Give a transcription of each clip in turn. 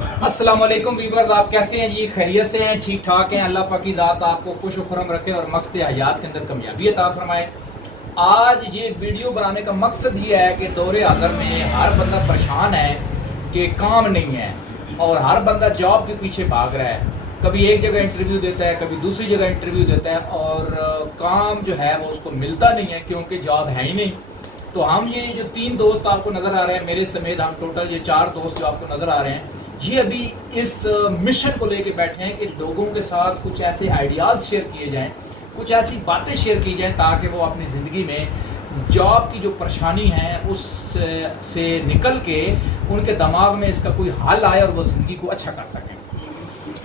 अस्सलाम वालेकुम व्यूअर्स, आप कैसे हैं जी? खैरियत से हैं? ठीक ठाक हैं? अल्लाह पाक की ज़ात आपको खुश व खुरम रखे और मक़्त हयात के अंदर कामयाबी अता फरमाए। आज ये वीडियो बनाने का मकसद ये है कि दौरे हाज़िर में हर बंदा परेशान है कि काम नहीं है और हर बंदा जॉब के पीछे भाग रहा है। कभी एक जगह इंटरव्यू देता है, कभी दूसरी जगह इंटरव्यू देता है और काम जो है वो उसको मिलता नहीं है क्योंकि जॉब है ही नहीं। तो हम ये जो 3 दोस्त आपको नज़र आ रहे हैं, मेरे समेत हम टोटल ये 4 दोस्त जो आपको नज़र आ रहे हैं, ये अभी इस मिशन को लेके बैठे हैं कि लोगों के साथ कुछ ऐसे आइडियाज़ शेयर किए जाएं, कुछ ऐसी बातें शेयर की जाएं ताकि वो अपनी ज़िंदगी में जॉब की जो परेशानी है उस से निकल के उनके दिमाग में इसका कोई हल आए और वो ज़िंदगी को अच्छा कर सकें।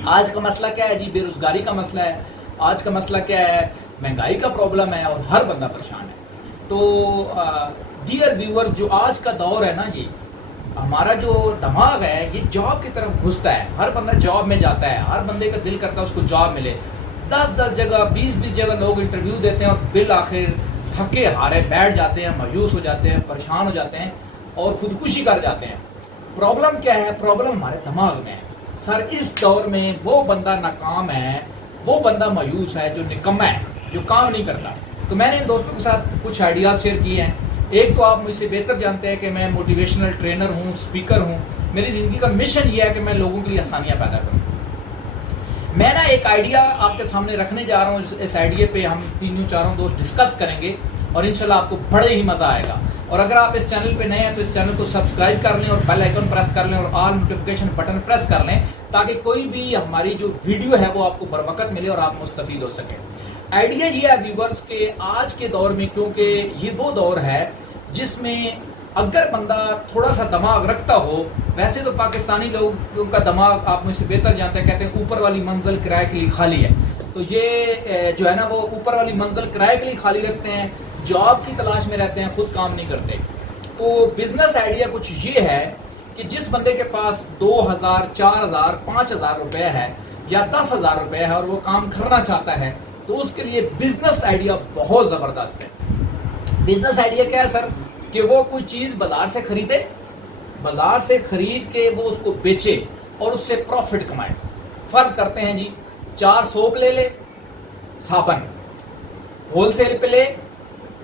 आज का मसला क्या है जी? बेरोज़गारी का मसला है। आज का मसला क्या है? महंगाई का प्रॉब्लम है और हर बंदा परेशान है। तो डियर व्यूअर्स, जो आज का दौर है ना, ये हमारा जो दिमाग है ये जॉब की तरफ घुसता है। हर बंदा जॉब में जाता है, हर बंदे का दिल करता है उसको जॉब मिले। 10-10 जगह 20-20 जगह लोग इंटरव्यू देते हैं और बिल आखिर थके हारे बैठ जाते हैं, मायूस हो जाते हैं, परेशान हो जाते हैं और खुदकुशी कर जाते हैं। प्रॉब्लम क्या है? प्रॉब्लम हमारे दिमाग में है। सर, इस दौर में वो बंदा नाकाम है, वो बंदा मायूस है जो निकम्मा है, जो काम नहीं करता। तो मैंने इन दोस्तों के साथ कुछ आइडियाज़ शेयर किए हैं। एक तो आप मुझसे बेहतर जानते हैं कि मैं मोटिवेशनल ट्रेनर हूँ, स्पीकर हूँ। मेरी ज़िंदगी का मिशन ये है कि मैं लोगों के लिए आसानियाँ पैदा करूँ। मैं ना एक आइडिया आपके सामने रखने जा रहा हूँ। इस आइडिया पे हम 3-4 दोस्त डिस्कस करेंगे और इंशाल्लाह आपको बड़े ही मज़ा आएगा। और अगर आप इस चैनल पे नए हैं तो इस चैनल को सब्सक्राइब कर लें और बेल आइकन प्रेस कर लें और ऑल नोटिफिकेशन बटन प्रेस कर लें ताकि कोई भी हमारी जो वीडियो है वो आपको बर वक्त मिले और आप मुस्तफीद हो सकें। आइडिया ये है व्यूवर्स के आज के दौर में, क्योंकि ये वो दौर है जिसमें अगर बंदा थोड़ा सा दिमाग रखता हो, वैसे तो पाकिस्तानी लोगों का दिमाग आप मुझसे बेहतर जानते हैं, कहते हैं ऊपर वाली मंजिल किराए के लिए खाली है। तो ये जो है ना वो ऊपर वाली मंजिल किराए के लिए खाली रखते हैं, जॉब की तलाश में रहते हैं, खुद काम नहीं करते। तो बिजनेस आइडिया कुछ ये है कि जिस बंदे के पास 2000, 4000, 5000 रुपये है या 10,000 रुपये है और वो काम करना चाहता है तो उसके लिए बिजनेस आइडिया बहुत ज़बरदस्त है। बिजनेस आइडिया क्या है सर? कि वो कोई चीज़ बाजार से खरीदे, बाजार से खरीद के वो उसको बेचे और उससे प्रॉफिट कमाए। फर्ज करते हैं जी 4 सोप ले ले, साबन होलसेल पे ले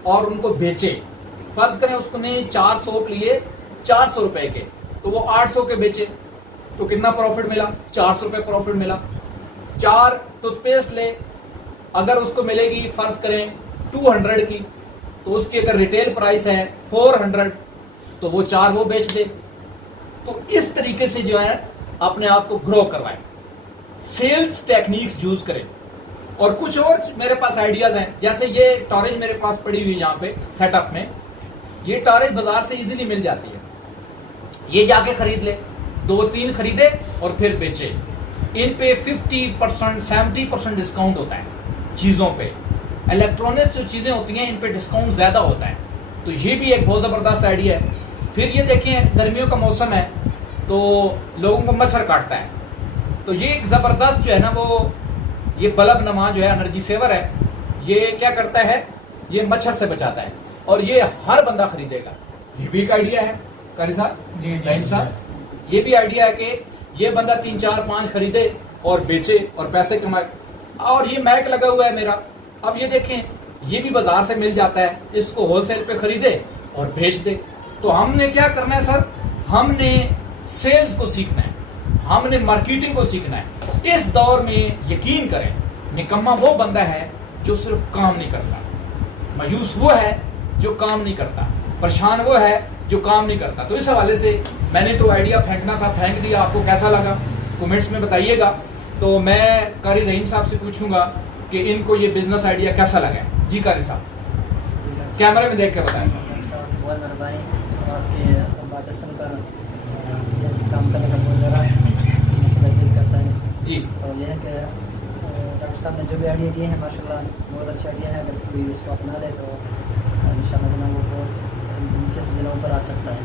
और उनको बेचे। फर्ज करें उसने 4 सोप लिए 400 रुपए के, तो वो 800 के बेचे तो कितना प्रॉफिट मिला? 400 रुपये प्रॉफिट मिला। 4 टूथपेस्ट ले, अगर उसको मिलेगी फर्ज करें 200 की, तो उसकी अगर रिटेल प्राइस है 400 तो वो 4 वो बेच दे। तो इस तरीके से जो है अपने आप को ग्रो करवाएं, सेल्स टेक्निक्स यूज करें। और कुछ और मेरे पास आइडियाज हैं, जैसे ये टॉरेज मेरे पास पड़ी हुई यहाँ पे सेटअप में। ये टॉरेज बाजार से इजीली मिल जाती है, ये जाके खरीद ले, 2-3 खरीदे और फिर बेचे। इन पे 50%, 70% डिस्काउंट होता है चीज़ों पे। इलेक्ट्रॉनिक्स जो चीज़ें होती हैं इन पे डिस्काउंट ज़्यादा होता है। तो ये भी एक बहुत ज़बरदस्त आइडिया है। फिर ये देखें, गर्मियों का मौसम है तो लोगों को मच्छर काटता है, तो ये एक ज़बरदस्त जो है ना वो ये बल्ब नमा जो है एनर्जी सेवर है, ये क्या करता है? ये मच्छर से बचाता है और ये हर बंदा खरीदेगा। ये भी एक आइडिया है कारी साहब, जी रहीम साहब। ये भी आइडिया है कि ये बंदा 3, 4, 5 खरीदे और बेचे और पैसे कमाए। और ये मैक लगा हुआ है मेरा, अब ये देखें ये भी बाजार से मिल जाता है, इसको होलसेल पे खरीदे और बेच दे। तो हमने क्या करना है सर? हमने सेल्स को सीखना है, हमने मार्केटिंग को सीखना है। इस दौर में यकीन करें, निकम्मा वो बंदा है जो सिर्फ काम नहीं करता, मायूस वो है जो काम नहीं करता, परेशान वो है जो काम नहीं करता। तो इस हवाले से मैंने तो आइडिया फेंकना था, फेंक दिया। आपको कैसा लगा कमेंट्स में बताइएगा। तो मैं कारी रहीम साहब से पूछूंगा कि इनको ये बिजनेस आइडिया कैसा लगा। जी कारी साहब, कैमरे में देख के बताएं। काम करने का बहुत ज़्यादा दिल करता है जी। और यह है कि डॉक्टर साहब ने जो भी आइडिया दिए हैं माशाल्लाह बहुत अच्छा आइडिया है। अगर कोई इसको अपना ले तो इंशाल्लाह जो वो बहुत नीचे से जो ऊपर आ सकता है।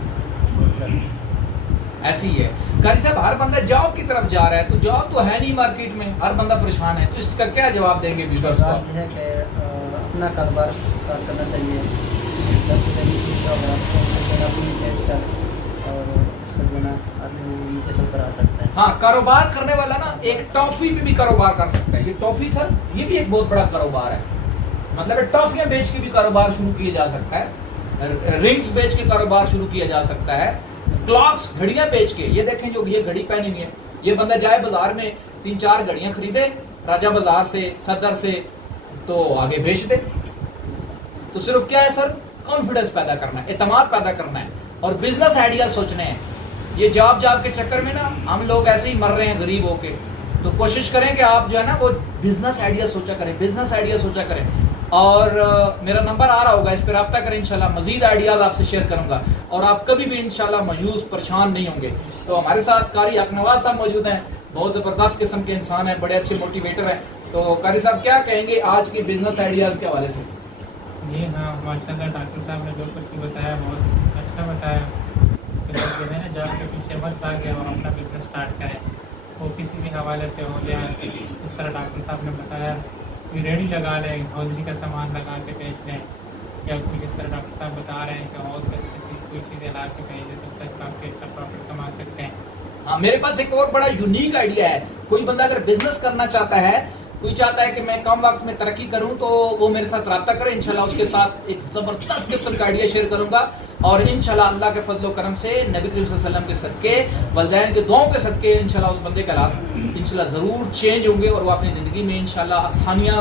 ऐसी है कारी साहब, हर बंदा जॉब की तरफ जा रहा है, तो जॉब तो है नहीं मार्केट में, हर बंदा परेशान है। तो इसका क्या जवाब देंगे व्यूअर्स को? ये है कि अपना कारोबार स्टार्ट करना चाहिए। 10 रुपये की चीज़ और उसको कर देना, आदमी वो नीचे से ऊपर आ सकता है। हाँ, कारोबार करने वाला ना एक टॉफी पे भी कारोबार कर सकता है। ये टॉफी सर, ये भी एक बहुत बड़ा कारोबार है। मतलब टॉफियां बेच के भी कारोबार शुरू किया जा सकता है, रिंग्स बेच के कारोबार शुरू किया जा सकता है, क्लॉक्स घड़ियां बेच के। ये देखें जो ये घड़ी पहनी हुई है, ये बंदा जाए बाजार में 3-4 घड़ियां खरीदे राजा बाजार से, सदर से, तो आगे बेच दे। तो सिर्फ क्या है सर, कॉन्फिडेंस पैदा करना है, एतमाद पैदा करना है और बिजनेस आइडिया सोचने हैं। ये जॉब के चक्कर में ना हम लोग ऐसे ही मर रहे हैं गरीब होके। तो कोशिश करें कि आप जो है ना वो बिजनेस आइडिया सोचा करें, बिजनेस आइडिया सोचा करें। और मेरा नंबर आ रहा होगा, इस पर रब्ता करें, इंशाल्लाह मजीद आइडियाज आपसे शेयर करूंगा और आप कभी भी इंशाल्लाह मायूस परेशान नहीं होंगे। तो हमारे साथ कारी अकनवाज साहब मौजूद हैं, बहुत ज़बरदस्त किस्म के इंसान हैं, बड़े अच्छे मोटिवेटर हैं। तो कारी साहब क्या कहेंगे आज के बिजनेस आइडियाज़ के हवाले से? जी हाँ, माशाल्लाह डॉक्टर साहब ने जो कुछ भी बताया बहुत अच्छा बताया कि लोग जो है ना जॉब के पीछे मत भागे और अपना बिजनेस स्टार्ट करें, वो किसी भी हवाले से हो या जिस तरह डॉक्टर साहब ने बताया कोई रेडी लगा लें, हौजरी का सामान लगा के बेच लें, या कोई जिस तरह डॉक्टर साहब बता रहे हैं कि होलसेल से कोई चीज़ें ला के बेच दें तो उससे काफ़ी अच्छा प्रॉफिट कमा सकते हैं। हाँ, मेरे पास एक और बड़ा यूनिक आइडिया है। कोई बंदा अगर बिजनेस करना चाहता है, कोई चाहता है कि मैं कम वक्त में तरक्की करूं, तो वो मेरे साथ रब्ता करें, इंशाल्लाह उसके साथ एक जबरदस्त किस्म का आइडिया शेयर करूंगा और इंशाल्लाह अल्लाह के फजल करम से, नबी करीम सल्लल्लाहु अलैहि वसल्लम के सदके, वालिदैन के दुआओं के सदके इंशाल्लाह उस बंदे के हालात इंशाल्लाह ज़रूर चेंज होंगे और वो अपनी ज़िंदगी में इंशाल्लाह आसानियाँ,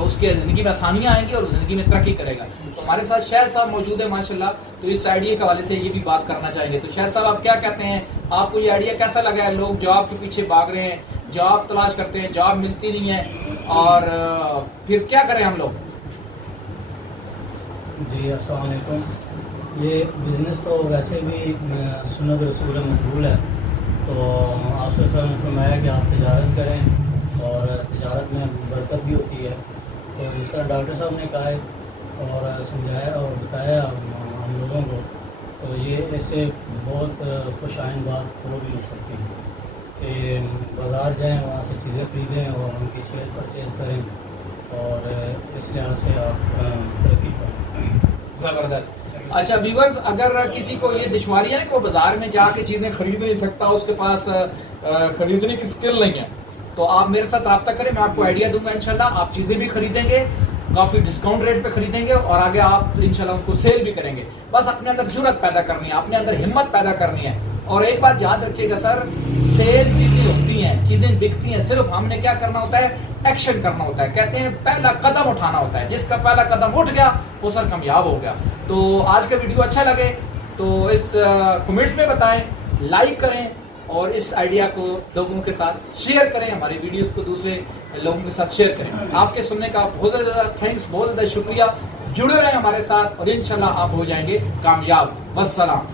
उसके ज़िंदगी में आसानियाँ आएंगी और ज़िंदगी में तरक्की करेगा। तो हमारे साथ शाहिद साहब मौजूद है माशाल्लाह, तो इस आइडिया के हवाले से ये भी बात करना चाहेंगे। तो शाहिद साहब आप क्या कहते हैं, आपको ये आइडिया कैसा लगा है? लोग जॉब के पीछे भाग रहे हैं, जॉब तलाश करते हैं, जॉब मिलती नहीं है और फिर क्या करें हम लोग? जी अस्सलाम वालेकुम। ये बिज़नेस तो वैसे भी सुन्नत रसूल मकबूल है। तो आप सल्लल्लाहु अलैहि वसल्लम ने फरमाया कि आप तिजारत करें और तिजारत में बरकत भी होती है। तो जिस तरह डॉक्टर साहब ने कहा है और समझाया और बताया हम लोगों को, तो ये इससे बहुत खुश आइन बात हो भी नहीं सकती कि बाज़ार जाएं, वहाँ से चीज़ें खरीदें और उनकी सेल परचेज़ करें और इस लिहाज से आप तरक्की करें। ज़बरदस्त। अच्छा व्यूअर्स, अगर किसी को ये दुश्वारी है कि वो बाजार में जाके चीज़ें खरीद नहीं सकता, उसके पास खरीदने की स्किल नहीं है, तो आप मेरे साथ रब्ता करें, मैं आपको आइडिया दूंगा। इंशाल्लाह आप चीज़ें भी खरीदेंगे, काफ़ी डिस्काउंट रेट पे खरीदेंगे और आगे आप इंशाल्लाह उसको सेल भी करेंगे। बस अपने अंदर जुर्रत पैदा करनी है, अपने अंदर हिम्मत पैदा करनी है। और एक बात याद रखिएगा सर, सेल चीज़ें होती हैं, चीज़ें बिकती हैं, सिर्फ हमने क्या करना होता है, एक्शन करना होता है। कहते हैं पहला कदम उठाना होता है, जिसका पहला कदम उठ गया वो सर कामयाब हो गया। तो आज का वीडियो अच्छा लगे तो इस कमेंट्स में बताएं, लाइक करें और इस आइडिया को लोगों के साथ शेयर करें, हमारे वीडियोस को दूसरे लोगों के साथ शेयर करें। आपके सुनने का बहुत ज़्यादा थैंक्स, बहुत ज़्यादा शुक्रिया। जुड़े रहें हमारे साथ और इंशाल्लाह आप हो जाएंगे कामयाब। वस्सलाम।